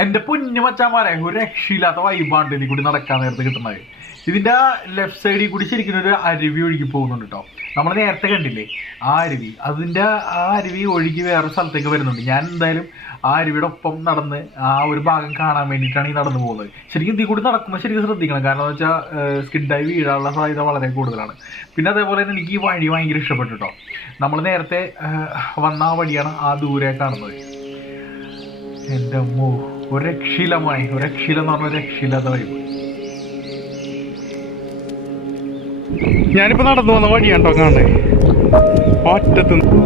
എന്റെ പൊന്നു മച്ചാമാരെ ഒരു രക്ഷയില്ലാത്ത വൈബാണ്ട് ഇതിൽ കൂടി നടക്കാൻ നേരത്തെ കിട്ടുന്നത്. ഇതിന്റെ ലെഫ്റ്റ് സൈഡിൽ കൂടി ശരിക്കും ഒരു അരുവി ഒഴുകി പോകുന്നുണ്ട് കേട്ടോ. നമ്മൾ നേരത്തെ കണ്ടില്ലേ ആ അരുവി, അതിന്റെ ആ അരുവി ഒഴുകി വേറെ സ്ഥലത്തേക്ക് വരുന്നുണ്ട്. ഞാൻ എന്തായാലും ആ അരുവിയുടെ ഒപ്പം നടന്ന് ആ ഒരു ഭാഗം കാണാൻ വേണ്ടിയിട്ടാണ് ഈ നടന്നു പോകുന്നത്. ശരിക്കും ഇതിൽ കൂടി നടക്കുമ്പോൾ ശരിക്കും ശ്രദ്ധിക്കണം, കാരണം എന്ന് വെച്ചാൽ സ്കിഡായി വീഴാനുള്ള സാധ്യത വളരെ കൂടുതലാണ്. പിന്നെ അതേപോലെ തന്നെ എനിക്ക് ഈ വഴി ഭയങ്കര ഇഷ്ടപ്പെട്ടു കേട്ടോ. നമ്മൾ നേരത്തെ വന്ന ആ വഴിയാണ് ആ ദൂരെ കാണുന്നത്. എൻ്റെ അമ്മോ, ഒരു രക്ഷയിലമായി, ഒരു രക്ഷയില എന്ന് പറഞ്ഞ രക്ഷയില്ലാത്ത വൈബ്. ഞാനിപ്പോ നടന്നു വന്ന വഴിയാണ്ടോ കാണേ ഒറ്റത്തുനിന്ന്